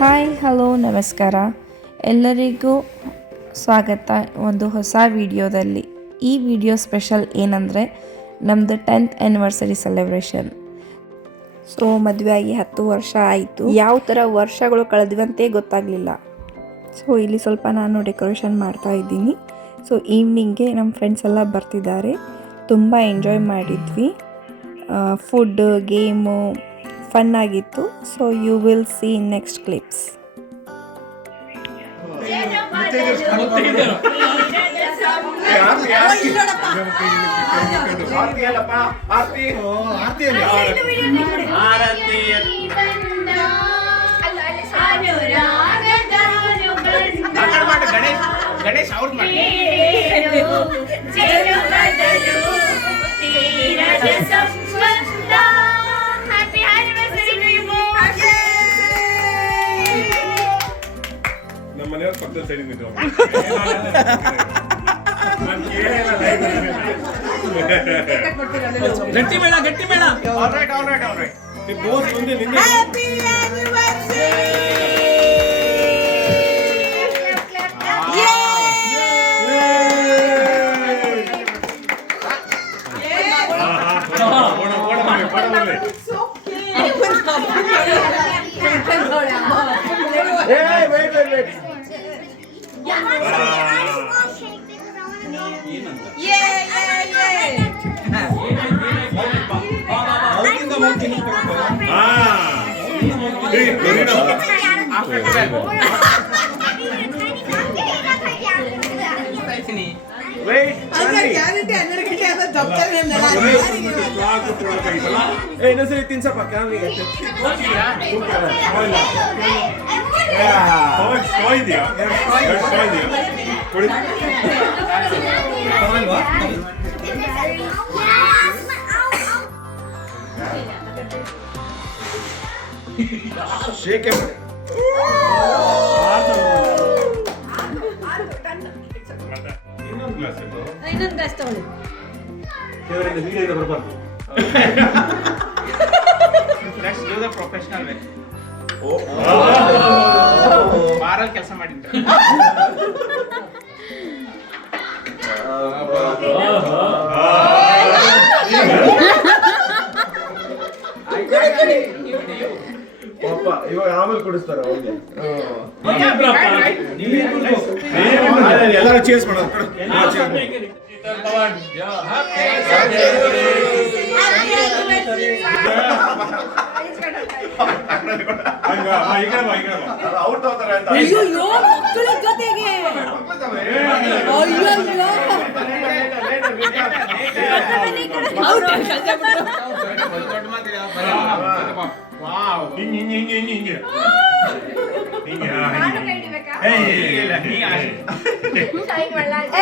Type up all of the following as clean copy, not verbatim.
Hi hello ನಮಸ್ಕಾರ ಎಲ್ಲರಿಗೂ ಸ್ವಾಗತ ಒಂದು ಹೊಸ ವಿಡಿಯೋದಲ್ಲಿ. ಈ ವಿಡಿಯೋ ಸ್ಪೆಷಲ್ ಏನಂದರೆ ನಮ್ಮದು 10th ಆ್ಯನಿವರ್ಸರಿ ಸೆಲೆಬ್ರೇಷನ್. ಸೊ ಮದುವೆ ಆಗಿ 10 ವರ್ಷ ಆಯಿತು. ಯಾವ ಥರ ವರ್ಷಗಳು ಕಳೆದ್ವಂತೆ ಗೊತ್ತಾಗಲಿಲ್ಲ. ಸೊ ಇಲ್ಲಿ ಸ್ವಲ್ಪ ನಾನು ಡೆಕೋರೇಷನ್ ಮಾಡ್ತಾ ಇದ್ದೀನಿ. ಸೊ ಈವ್ನಿಂಗ್ಗೆ ನಮ್ಮ ಫ್ರೆಂಡ್ಸ್ ಎಲ್ಲ ಬರ್ತಿದ್ದಾರೆ. ತುಂಬ ಎಂಜಾಯ್ ಮಾಡಿದ್ವಿ. ಫುಡ್, ಗೇಮು ಫನ್ ಆಗಿತ್ತು. So you will see in next clips. Ganesh ಅವ್ರ ಮಾಡಿ ನಮ್ಮ ಮನೆಯವ್ರ ಪಕ್ಕದ ಸೈಡ್ ನಿಂತು ಗಟ್ಟಿ ಬೇಡ ಗಟ್ಟಿ ಬೇಡ. ಆಲ್ರೈಟ್ ನೀವು ಬೋಸ್ ಮುಂದೆ ನಿಂದೆ. Happy anniversary. Wait. ಇನ್ನೊಂದ್ಸರಿ ತಿನ್ಸಪ್ಪ ಕ್ಯಾಮ್ರಿಗೆ. ಶೇಕ್ ಇನ್ನೊಂದು ಗ್ಲಾಸ್ ತಗೊಳ್ಳಿ. Let's do the professional way. ಬಾರಲ್ಲಿ ಕೆಲಸ ಮಾಡಿದ್ರೆ ಪಾಪ ಇವಾಗ ಆಮೇಲೆ ಕುಡಿಸ್ತಾರ ಅವ್ರಿಗೆ. ಎಲ್ಲರೂ ಚೇರ್ಸ್ ಮಾಡೋದು.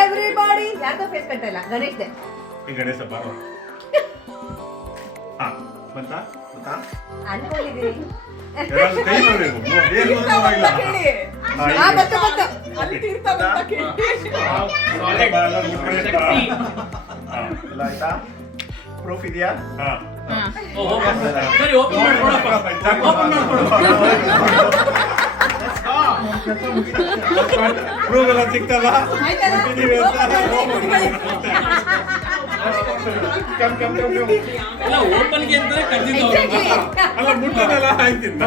ಎವ್ರಿಬಾಡಿ ಯಾರ್ದೋ ಫೇಸ್ ಕಟ್ಟ ಇಲ್ಲ. ಗಣೇಶ್ ಬಾರೋ ಅನ್ಕೊಂಡಿದ್ದೀನಿ. ಪ್ರೂಫ್ ಇದೆಯಾ? ಪ್ರೂಫ್ ಎಲ್ಲ ಸಿಕ್ತಲ್ಲ. ಅಲ್ಲ ಮುಟ್ಟದಲ್ಲ ಆಯ್ತಿಲ್ಲ.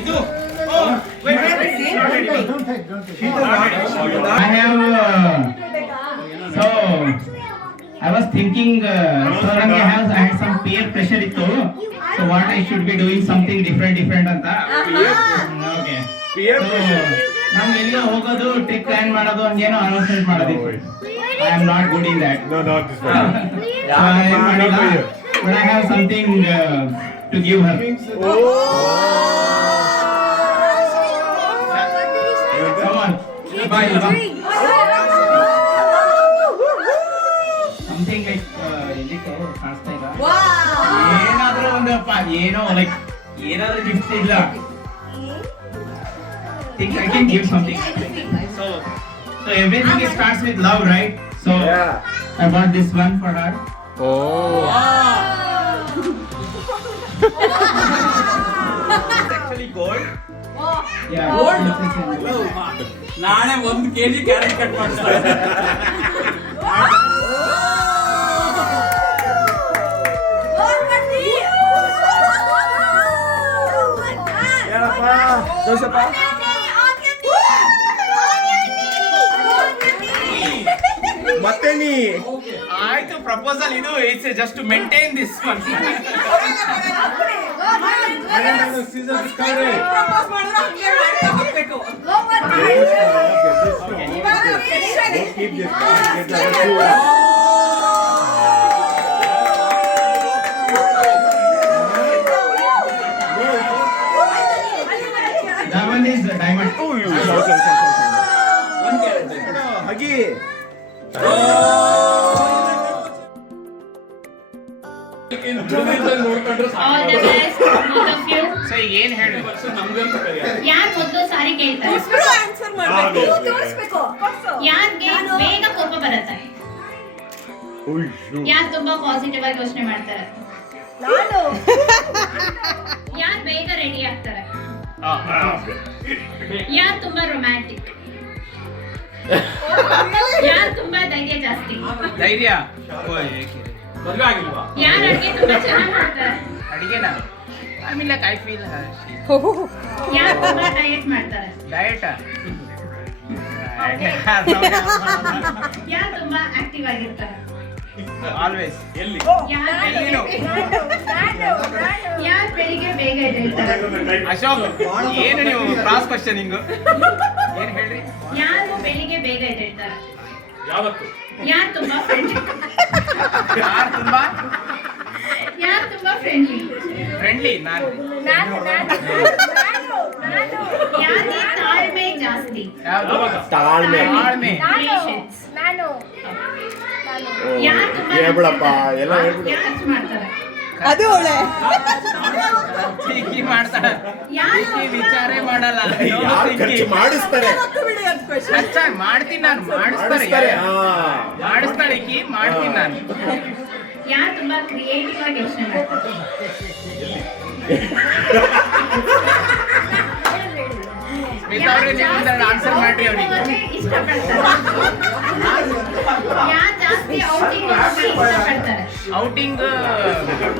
ಇದು I was thinking, I had some peer pressure ittu. So what I should be doing something different anta. Okay. Peer pressure. ನಾನು ಎಲ್ಲಿಗೆ ಹೋಗೋದು, ಟ್ರಿಪ್ ಪ್ಲಾನ್ ಮಾಡೋದು, ಹಂಗೇನೋ ಅನೌನ್ಸ್ಮೆಂಟ್ ಮಾಡೋದಿತ್ತು. I am not good in that. No, not this one. But I have something to give her. Come on. Bye. Something like ಇದಕ್ಕೆ ಕಾಣಿಸ್ತಾ ಇಲ್ಲ. ಏನಾದ್ರೂ ಒಂದಪ್ಪ, ಏನೋ ಲೈಕ್ ಏನಾದ್ರೂ ಗಿಫ್ಟ್ ಇಲ್ಲ. Think I can give something. So everything starts with love, right? So I bought this one for her. Oh. Wow. actually gold. Yeah. Gold. ನಾಳೆ 1 kg carrot cut ಮಾಡ್ತಾರೆ. ಏನಪ್ಪ ಜೋಸಪ್ಪ ಮತ್ತೆ ನೀ ಆಯ್ತು ಪ್ರಪೋಸಲ್ ಇದು it's just to maintain this one. Season discovery keep this get the That one is the diamond. ಹಗಿ All the best, both of you. So ಈಗ ಏನ್ ಹೇಳಿ ಯಾರ್ ಮೊದಲು ಸಾರಿ ಕೇಳ್ತಾರೆ? ಆನ್ಸರ್ ಮಾಡಬೇಕು ತೋರಿಸಬೇಕು ಯಾರ್ಗೆ ಬೇಗ ಕೋಪ ಬರುತ್ತೆ? ಯಾರು ತುಂಬಾ ಪಾಸಿಟಿವ್ ಆಗಿ ಯೋಚನೆ ಮಾಡ್ತಾರೆ? ನಾನು ಯಾರು ಬೇಗ ರೆಡಿ ಆಗ್ತಾರೆ? ಯಾರು ತುಂಬಾ ರೊಮ್ಯಾಂಟಿಕ್? ಯಾರು ತುಂಬಾ ಧೈರ್ಯ ಜಾಸ್ತಿ? ಧೈರ್ಯ ಮದುವೆ ಆಗಿಲ್ವಾ ಯಾರು ಅಡುಗೆ ತುಂಬಾ ಚೆನ್ನಾಗಿ ಮಾಡ್ತಾರೆ? ಅಡಿಗೆನಾ I mean like I feel ಯಾರು ತುಂಬಾ ಡಯಟ್ ಮಾಡ್ತಾರೆ? ಡಯಟ್ ಯಾರು ತುಂಬಾ ಆಕ್ಟಿವ್ ಆಗಿರ್ತಾರೆ? ಆಲ್ವೇಸ್ ಎಲ್ಲಿ ಯಾರು ಬೆಳಿಗ್ಗೆ ಬೇಗ ಎದ್ದೇಳ್ತಾರೆ? ಅಶೋಕ್ ಏನು ನೀವು ಕ್ರಾಸ್ ಕ್ವಶನಿಂಗ್ ಏನ್ ಹೇಳ್ರಿ ಯಾರು ಬೆಳಿಗ್ಗೆ ಬೇಗ ಎದ್ದೇಳ್ತಾರೆ? ಯಾವತ್ತು ಯಾರು ತುಂಬಾ ಫ್ರೆಂಡ್ಲಿ? ಯಾರು ತುಂಬಾ ಯಾರು ತುಂಬಾ ಫ್ರೆಂಡ್ಲಿ? ಫ್ರೆಂಡ್ಲಿ ನಾನು ಯಾರಿಗೆ ತಾಳ್ಮೆ ಜಾಸ್ತಿ? ಯಾವ್ದು ತಾಳ್ಮೆ ತಾಳ್ಮೆ Patience. ಯಾರು ತುಂಬಾ ಹೇಳ್ಬಿಡಪ್ಪ ಎಲ್ಲ ಹೇಳ್ಬಿಡು ಖರ್ಚು ಮಾಡ್ತಾರೆ? ಅದು ಅವಳೆ ಟೀಕಿ ಮಾಡ್ತಾಳೆ ಯಾರು ಟೀಕಿ ವಿಚಾರೇ ಮಾಡಲ್ಲ ಯಾರು ಖರ್ಚು ಮಾಡಿಸ್ತಾರೆ ಬಿಡಿ ಅದು ಕ್ವೆಶ್ಚನ್ ಖರ್ಚ ಮಾಡ್ತೀನಿ ನಾನು ಮಾಡಿಸ್ತಾರೆ ಮಾಡಿಸ್ತಾಳೆ ಈಕಿ ಮಾಡ್ತೀನಿ ನಾನು ಯಾರು ತುಂಬಾ ಕ್ರಿಯೇಟಿವ್ ಆಗಿ ಯೋಚನೆ ಮಾಡ್ತಾರೆ? ಮಿತಾವ್ರೆ ನೀವು ಆನ್ಸರ್ ಮಾಡ್ರಿ ಅವ್ರಿಗೆ ಇಷ್ಟಪಡ್ತಾರೆ? ಯಾರು ಜಾಸ್ತಿ ಔಟಿಂಗ್ ಇಷ್ಟಪಡ್ತಾರೆ? ಔಟಿಂಗ್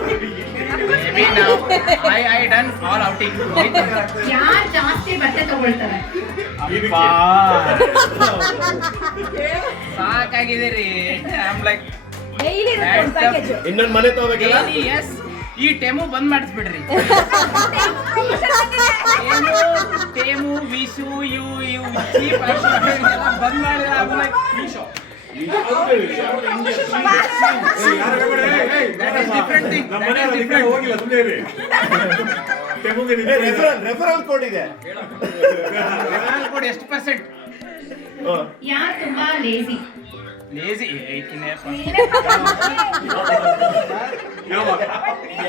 ಮೇಬಿ ನಾವು ಐ ಡನ್ ಆಲ್ ಔಟಿಂಗ್ ಯಾರು ಜಾಸ್ತಿ ಬಟ್ಟೆ ತಗೊಳ್ತಾರೆ? ಸಾಕಾಗಿದೆ ರೀ ಐಮ್ ಲೈಕ್ ಡೈಲಿ ಒಂದು ಪ್ಯಾಕೇಜ್ ಇನ್ನೊಂದು ಮನೆ ತಗೋಬೇಕಲ್ಲ ಎಸ್ ಈ ಟೆಮು ಬಂದ್ ಮಾಡಿಸ್ಬಿಡ್ರಿ ಟೇಮು ವಿಶು ಯು ಯು ಚೀಪ್ ಬಂದ್ ಮಾಡಿದ್ರೆ I'm like, that is different thing. That is different. ಹೋಗಿಲ್ಲ ಸುಮ್ಮನೆ ರೆಫರಲ್ ಕೋಡ್ ಇದೆ Referral code ಎಷ್ಟು ಪರ್ಸೆಂಟ್ ಯಾರು ತುಂಬಾ ಲೇಜಿ? ಲೇಜಿ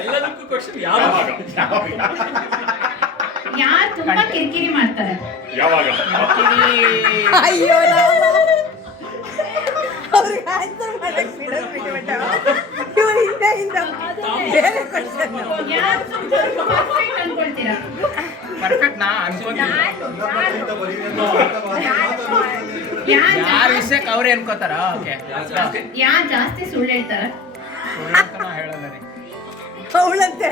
ಎಲ್ಲದಕ್ಕೂ ಕ್ವಶನ್ ಯಾವಾಗ ಯಾರು ತುಂಬಾ ಕಿರಿಕಿರಿ ಮಾಡ್ತಾರೆ? ಯಾವಾಗ ಅಯ್ಯೋ ಅವ್ರಿಗೆ ಆನ್ಸರ್ ಮಾಡಕ್ ಬಿಟ್ಬಿಟ್ಟ ಇವ್ರು ಹಿಂದೆ ಬೇರೆ ಕ್ವೆಶ್ಚನ್ ಯಾರು ಪರ್ಫೆಕ್ಟ್ ಅನ್ಕೊಳ್ತೀರಾ? ಪರ್ಫೆಕ್ಟ್ ನಾ ಅನ್ಕೋತೀನಿ ಯಾರು ಯಾರ ವಿಷಯಕ್ಕೆ ಅವ್ರೇ ಅನ್ಕೋತಾರ ಓಕೆ ಯಾರು ಜಾಸ್ತಿ ಸುಳ್ಳು ಹೇಳ್ತಾರೆ? ನಾ ಹೇಳಲ್ಲ ರೀ ಅವಳಂತೆ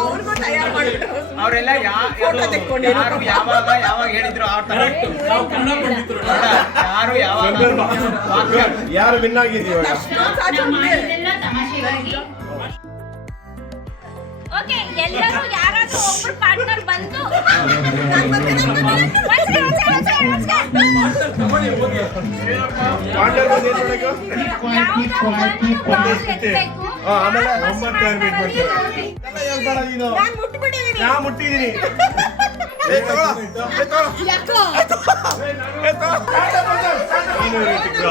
ಅವ್ರಿಗೂ ತಯಾರು ಮಾಡಿದ್ರು ಅವರೆಲ್ಲ ಯಾರು ಯಾವಾಗ ಹೇಳಿದ್ರು ಆ ತರ ನಾವು ಕನ್ನಡ ಬಂದಿದ್ರು ಯಾರು ಯಾವಾಗ ಯಾರು ವಿನ್ ಆಗಿದೀವಿ ನಾವು ಮಾಡಿದೆಲ್ಲ ತಮಾಷೆಗಾಗಿ. ಓಕೆ ಎಲ್ಲರೂ ಯಾರಾದ್ರೂ ಒಬ್ರು ಪಾರ್ಟ್ನರ್ ಬಂದು ಆಮೇಲೆ ನಾನು ಮುಟ್ಬಿಟ್ಟಿದ್ದೀನಿ ನಾ ಮುಟ್ಟಿದೀನಿ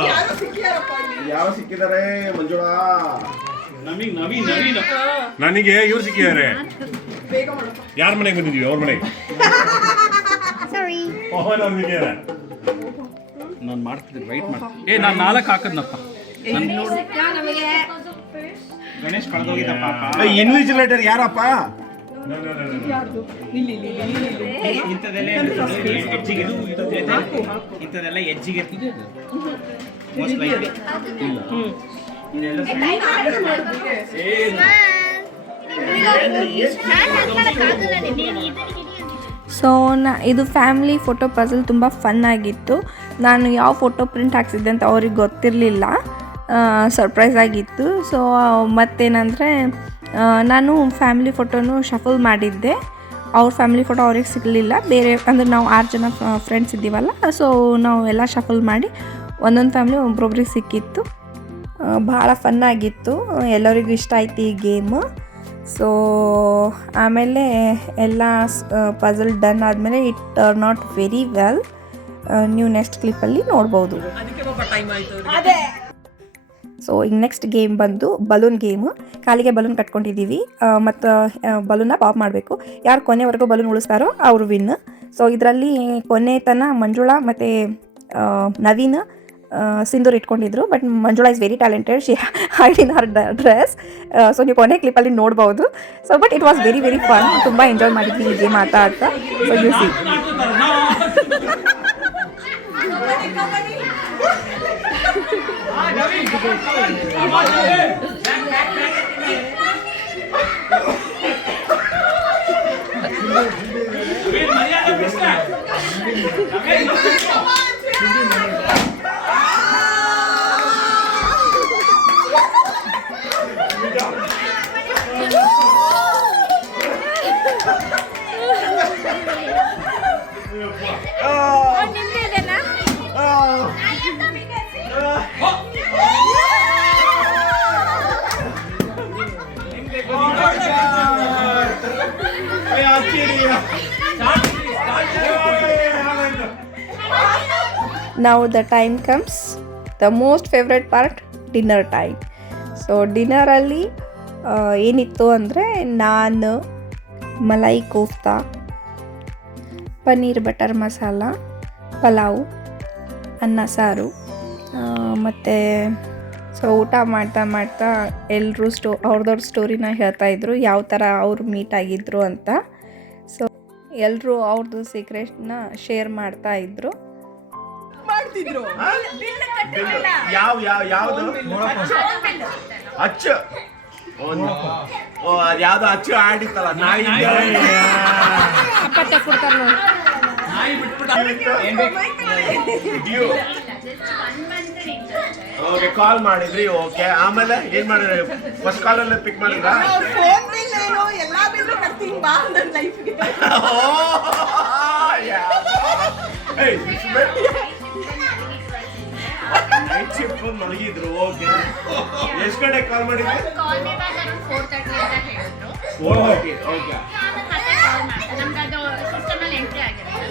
ಯಾರು ಸಿಕ್ಕಿಯಾರಪ್ಪ ಇಲ್ಲಿ ಯಾರು ಸಿಕ್ಕಿದ್ದಾರೆ ಮಂಜುಳಾ ನವೀನ್ ನನಗೆ ಇವ್ರು ಸಿಕ್ಕಿದ್ದಾರೆ ಬೇಗ ಮಾಡಪ್ಪ ಯಾರ ಮನೆಗೆ ಬಂದಿದೀವಿ ಅವ್ರ ಮನೆಗೆ ಪವನ್ ಅವ್ರು ಸಿಕ್ಕಿದ್ದಾರೆ ನಾನು ಮಾಡ್ತಿದ್ದೀನಿ ರೈಟ್ ಮಾಡ್ತೀನಿ ನಾನು 4 ಹಾಕದ್ನಪ್ಪ ನಮಗೆ ಗಣೇಶ್ ಕಳೆದೋಗಿದ್ದ ಪಾಪ. ಇನ್ವಿಜಿಲೇಟರ್ ಯಾರಪ್ಪ? ಇಂಥದ್ದೆಲ್ಲ ಎಜ್ಜಿಗೆ ಇಂಥದ್ದೆಲ್ಲ ಎಜ್ಜಿಗೆ ಇರ್ತಿದೆ ಮೋಸ್ಟ್ ಲೈಕ್ಲಿ. ಸೊ ಇದು ಫ್ಯಾಮಿಲಿ ಫೋಟೋ ಪಝಲ್ ತುಂಬ ಫನ್ ಆಗಿತ್ತು. ನಾನು ಯಾವ ಫೋಟೋ ಪ್ರಿಂಟ್ ಹಾಕ್ಸಿದ್ದೆ ಅಂತ ಅವ್ರಿಗೆ ಗೊತ್ತಿರಲಿಲ್ಲ, ಸರ್ಪ್ರೈಸ್ ಆಗಿತ್ತು. ಸೊ ಮತ್ತೇನಂದರೆ ನಾನು ಫ್ಯಾಮಿಲಿ ಫೋಟೋನು ಶಫಲ್ ಮಾಡಿದ್ದೆ. ಅವ್ರ ಫ್ಯಾಮಿಲಿ ಫೋಟೋ ಅವ್ರಿಗೆ ಸಿಗಲಿಲ್ಲ, ಬೇರೆ ಅಂದರೆ ನಾವು 6 ಜನ ಫ್ರೆಂಡ್ಸ್ ಇದ್ದೀವಲ್ಲ, ಸೊ ನಾವು ಎಲ್ಲ ಶಫಲ್ ಮಾಡಿ ಒಂದೊಂದು ಫ್ಯಾಮಿಲಿ ಒಬ್ರೊಬ್ರಿಗೆ ಸಿಕ್ಕಿತ್ತು. ಭಾಳ ಫನ್ನಾಗಿತ್ತು, ಎಲ್ಲರಿಗೂ ಇಷ್ಟ ಆಯ್ತು ಈ ಗೇಮು. ಸೊ ಆಮೇಲೆ ಎಲ್ಲ ಪಝಲ್ ಡನ್ ಆದಮೇಲೆ it turn out very well. ನೀವು ನೆಕ್ಸ್ಟ್ ಕ್ಲಿಪ್ಪಲ್ಲಿ ನೋಡ್ಬೋದು. ಸೊ ಈಗ ನೆಕ್ಸ್ಟ್ ಗೇಮ್ ಬಂದು ಬಲೂನ್ ಗೇಮು. ಕಾಲಿಗೆ ಬಲೂನ್ ಕಟ್ಕೊಂಡಿದ್ದೀವಿ ಮತ್ತು ಬಲೂನ್ನ ಪಾಪ್ ಮಾಡಬೇಕು. ಯಾರು ಕೊನೆವರೆಗೂ ಬಲೂನ್ ಉಳಿಸ್ತಾರೋ ಅವರು ವಿನ್. ಸೊ ಇದರಲ್ಲಿ ಕೊನೆ ತನಕ ಮಂಜುಳಾ ಮತ್ತು ನವೀನ್ ಸಿಂಧೂರ್ ಇಟ್ಕೊಂಡಿದ್ರು. But Manjula is very talented, she hide in Har dress. So ನೀವು ಕೊನೆ ಕ್ಲಿಪ್ಪಲ್ಲಿ ನೋಡ್ಬೋದು. So but it was very very fun, ತುಂಬ ಎಂಜಾಯ್ ಮಾಡಿದ್ವಿ ಈ ಗೇಮ್ ಆಡ್ತಾ. So U C Now the time comes, the most favorite part, dinner time. So ಡಿನ್ನರಲ್ಲಿ ಏನಿತ್ತು ಅಂದರೆ ನಾನು ಮಲೈ ಕೋಫ್ತಾ, ಪನ್ನೀರ್ ಬಟರ್ ಮಸಾಲ, ಪಲಾವು, ಅನ್ನ ಸಾರು ಮತ್ತು ಸೊ ಊಟ ಮಾಡ್ತಾ ಎಲ್ಲರೂ ಅವ್ರದವ್ರ ಸ್ಟೋರಿನ ಹೇಳ್ತಾಯಿದ್ರು, ಯಾವ ಥರ ಅವರು ಮೀಟ್ ಆಗಿದ್ರು ಅಂತ. ಸೊ ಎಲ್ಲರೂ ಅವ್ರದ್ದು ಸೀಕ್ರೆಟ್ನ ಶೇರ್ ಮಾಡ್ತಾಯಿದ್ರು. ಯಾವ್ದು ಅಚ್ಚು? ಅದ್ಯಾವ್ದು ಅಚ್ಚು ಆಡಿತ್ತಲ್ಲ ನಾಯಿ ಓಕೆ ಕಾಲ್ ಮಾಡಿದ್ರಿ. ಓಕೆ ಆಮೇಲೆ ಏನ್ ಮಾಡಿದ್ರಿ? ಫಸ್ಟ್ ಕಾಲಲ್ಲೇ ಪಿಕ್ ಮಾಡಿದ್ರಾ? ನೈಟ್ ಶಿಫ್ಟ್ ಬಂದು ಮಲಗಿದ್ರು. ಓಕೆ ಎಷ್ಟು ಗಂಟೆಗೆ ಕಾಲ್ ಮಾಡಿದ್ರಿ? 4:30 ಅಂತ ಹೇಳಿದ್ರು. ಓಕೆ ಓಕೆ ನಮ್ದು ಸಿಸ್ಟಮ್ ಅಲ್ಲಿ ಎಂಟ್ರಿ ಆಗಿರುತ್ತೆ,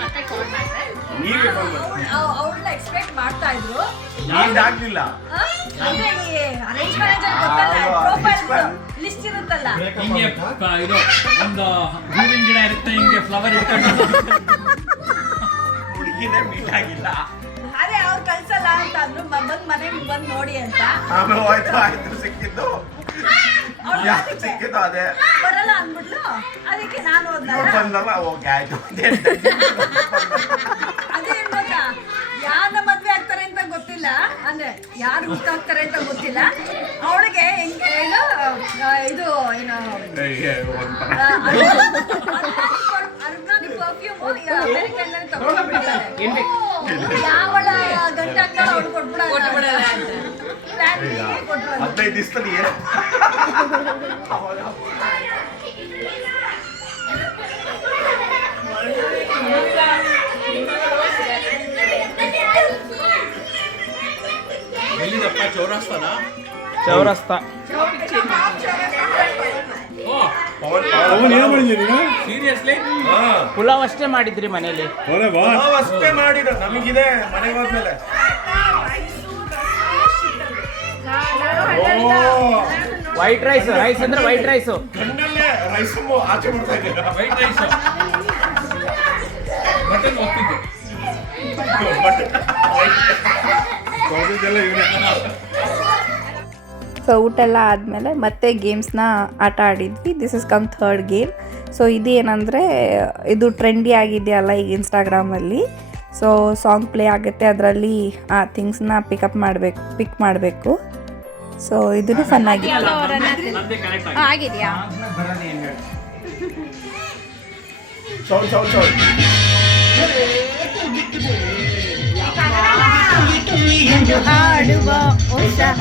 ಮತ್ತೆ ಕಾಲ್ ಮಾಡಿದ್ರೆ ನೀವೇ ಕಾಲ್ ಮಾಡಿ. ಅವ್ರನ್ನ ಎಕ್ಸ್ಪೆಕ್ಟ್ ಮಾಡ್ತಾ ಇದ್ರು. ನೀವಾಗ್ಲಿಲ್ಲ. ಅಂದ್ರೆ ಈ ಅರೇಂಜ್ ಮ್ಯಾನೇಜರ್ ಗೊತ್ತಲ್ಲ, ಪ್ರೊಫೈಲ್ ಲಿಸ್ಟ್ ಇರುತ್ತಲ್ಲ, ಹಿಂಗೆ ಇದು ಒಂದು ಹೂವಿನ ಗಿಡ ಇರುತ್ತೆ, ಹಿಂಗೆ ಫ್ಲವರ್ ಇಟ್ಕೊಂಡು ಹುಡುಗಿನೇ ಮೀಟ್ ಆಗಿಲ್ಲ. ಅದೇ ಅವ್ರು ಕಳ್ಸಲ್ಲ ಅಂತ ಅಂದ್ರು, ಬಂದ್ ಮನೆಗೆ ಬಂದ್ ನೋಡಿ ಅಂತ. ಆಮೇಲೆ ಆಯ್ತು ಸಿಕ್ಕಿದ್ದು ಯಾಕೆ ಸಿಕ್ಕಿದ್ದು ಅದೇ ಬರಲ್ಲ ಅಂದ್ಬಿಟ್ಲು. ಅದಕ್ಕೆ ನಾನು ಬಂದಲ್ಲ. ಓಕೆ ಆಯ್ತು. ಅದೇನ್ ಗೊತ್ತಾ, ಯಾರನ್ನ ಮದ್ವೆ ಆಗ್ತಾರೆ ಅಂತ ಗೊತ್ತಿಲ್ಲ, ಅಂದ್ರೆ ಯಾರು ಗೊತ್ತಾಗ್ತಾರೆ ಅಂತ ಗೊತ್ತಿಲ್ಲ. ಅವಳಿಗೆ ಏನು ಇದು ಏನು ಅರ್ನಾದಿ ಪರ್ಫ್ಯೂಮ್ ಅಮೆರಿಕನ್ ತಗೊಂಡ್ಬಿಟ್ಟಿದ್ದಾರೆ. ಯಾವಳ ಗಂಟೆ ಆಗ್ತಾಳೆ ಅವ್ಳು ಕೊಟ್ಬಿಡಲ್ಲ. 15 ದಿವಸದಲ್ಲಿ ಏನು ಎಲ್ಲಿದಪ್ಪ? ಚೌರಾಸ್ತಾನ? ಚೌರಸ್ತಾ. ಸೀರಿಯಸ್ಲಿ ಪುಲಾವ್ ಅಷ್ಟೇ ಮಾಡಿದ್ರಿ ಮನೇಲಿ? ಅಷ್ಟೇ ಮಾಡಿದ ನಮಗಿದೆ ಮನೆಗೆ ಹೋದ್ಮೇಲೆ. ವೈಟ್ ರೈಸ್ ಅಂದ್ರೆ ವೈಟ್ ರೈಸು. ಗಂಡಲ್ಲೇ ರೈಸ್ ಆಚೆ ಮಾಡ್ತಾ ಇದ್ದೀರಾ? ವೈಟ್ ರೈಸ್ ಮಟನ್ ಹೋಗ್ತಿದ್ದು. ಕೊಡ್ತಿದ್ದೆಲ್ಲ ಇವನೇ. ಸೊ ಊಟ ಎಲ್ಲ ಆದಮೇಲೆ ಮತ್ತೆ ಗೇಮ್ಸ್ನ ಆಟ ಆಡಿದ್ವಿ. This is come third game. So ಇದು ಏನಂದರೆ ಇದು ಟ್ರೆಂಡಿ ಆಗಿದೆಯಲ್ಲ ಈಗ ಇನ್ಸ್ಟಾಗ್ರಾಮಲ್ಲಿ. ಸೊ ಸಾಂಗ್ ಪ್ಲೇ ಆಗುತ್ತೆ, ಅದರಲ್ಲಿ ಆ ಥಿಂಗ್ಸ್ನ ಪಿಕ್ ಮಾಡಬೇಕು. ಸೊ ಇದನ್ನು ಫನ್ ಆಗಿದೆ. ಆಗಿದೆಯಾ? ಆಡುವ ಉತ್ಸಾಹ.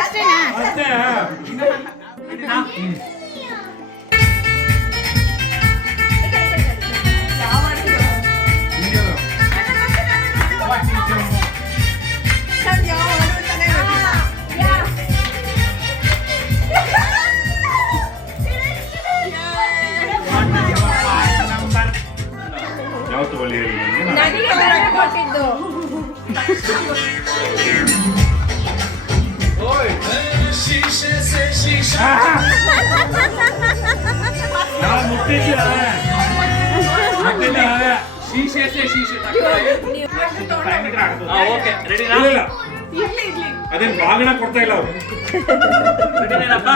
ಅಷ್ಟೇನಾ? ಅಷ್ಟೇ. ಯಾವ ತಗೊಳ್ಳಿ ಹೇಳಿ ನನಗೆ. ನನಗೆ ಬೇರೆ ಕೊಟ್ಟಿದ್ದು. ನಾನು ಮುಟ್ಟಿದ್ದೆ. ಶೀಶೆ ಓಕೆ ರೆಡಿನಾ? ಇಲ್ಲ, ಅದೇನು ಬಾಗಿಣ ಕೊಡ್ತಾ ಇಲ್ಲ ಅವರು. ರೆಡಿನೇನಪ್ಪ?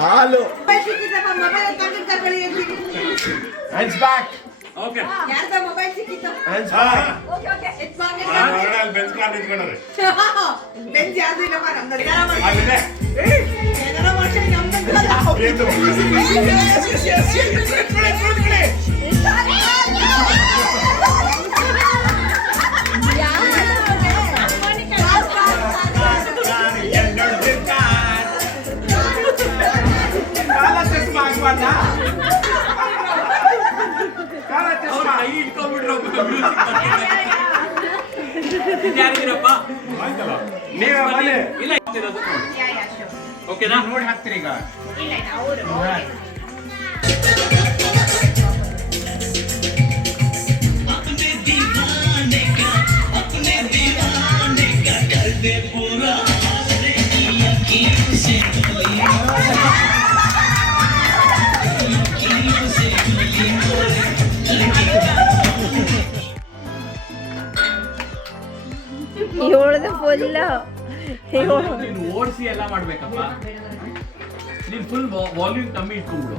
ಹಾಲು. ಓಕೆ ಬೆಂಚ್ ಕಾರ್ ನಿಂತ್ಕೊಂಡ್ರೆ ಯಾರಿದ್ದೀರಪ್ಪ? ಆಯ್ತಲ್ಲ, ನೀವೇ ಬನ್ನಿ. ಇಲ್ಲ ಓಕೆನಾ? ನೋಡಿ ಹಾಕ್ತೀರಿ ಈಗ. ಇಲ್ಲ ಇಲ್ಲ ಅವರು ಇವಳದು ಫುಲ್ ನೀನು ಓಡಿಸಿ ಎಲ್ಲ ಮಾಡ್ಬೇಕಪ್ಪ. ನೀನ್ ಫುಲ್ ವಾಲ್ಯೂಮ್ ಕಮ್ಮಿ ಇಟ್ಕೊಂಡ್ಬಿಡು.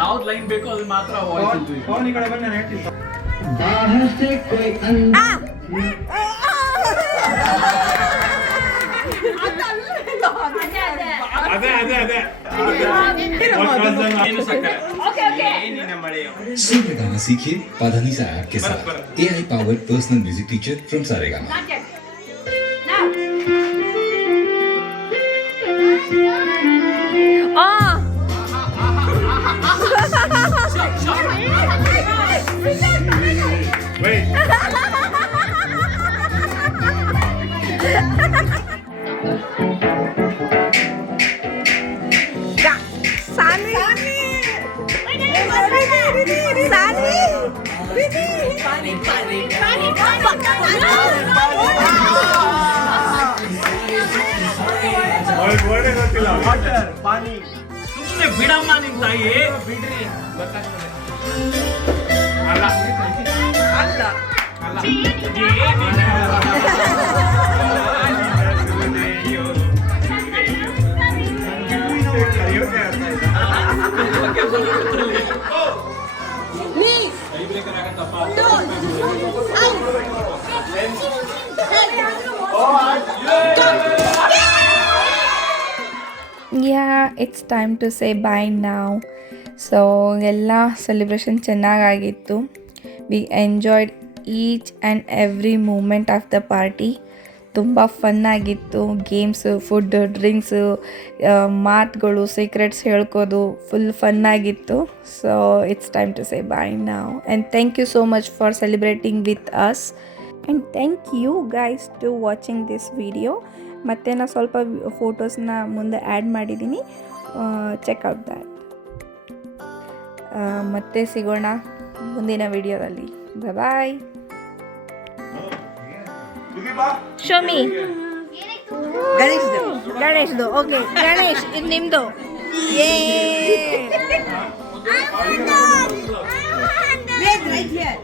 ಯಾವ್ದು ಲೈನ್ ಬೇಕೋ ಅದನ್ನ ಮಾತ್ರ ವಾಯ್ಸ್ ಫೋನ್ ಈ ಕಡೆ ಬಂದು ನಾನು ಹೇಳ್ತೀನಿ. ಅದೇ ಅದೇ ಅದೇ ಏನು ಸಕ್ಕರೆ. सुर गाना सीखिए पाधानीसा ऐप के साथ। AI powered personal music teacher from Saregama. ಸುಮ್ಮನೆ ಬಿಡಮ್ಮ ನಿನ್ ತಾಯಿ. ಬಿಡ್ರಿ ಗೊತ್ತಾಗ್ತದೆ. ಅಲ್ಲ ಅಲ್ಲ ಅಲ್ಲ Yeah, it's time to say bye now. So ಎಲ್ಲ ಸೆಲೆಬ್ರೇಷನ್ ಚೆನ್ನಾಗಾಗಿತ್ತು. We enjoyed each and every moment of the party. ತುಂಬ ಫನ್ನಾಗಿತ್ತು. ಗೇಮ್ಸು, ಫುಡ್, ಡ್ರಿಂಕ್ಸು, ಮಾತುಗಳು, ಸೀಕ್ರೆಟ್ಸ್ ಹೇಳ್ಕೋದು ಫುಲ್ ಫನ್ನಾಗಿತ್ತು. So it's time to say bye ನಾವು. And thank you so much for celebrating with us. And thank you guys to watching this video. ಮತ್ತು ನಾನು ಸ್ವಲ್ಪ ಫೋಟೋಸ್ನ ಮುಂದೆ ಆ್ಯಡ್ ಮಾಡಿದ್ದೀನಿ, ಚೆಕ್ಔಟ್ ದ್ಯಾಟ್. ಮತ್ತೆ ಸಿಗೋಣ ಮುಂದಿನ ವಿಡಿಯೋದಲ್ಲಿ. ಬಾಯ್. ಶೋಮಿ ಗಣೇಶ್ದು ಓಕೆ, ಗಣೇಶ್ ಇದು ನಿಮ್ಮದು. Wait right here.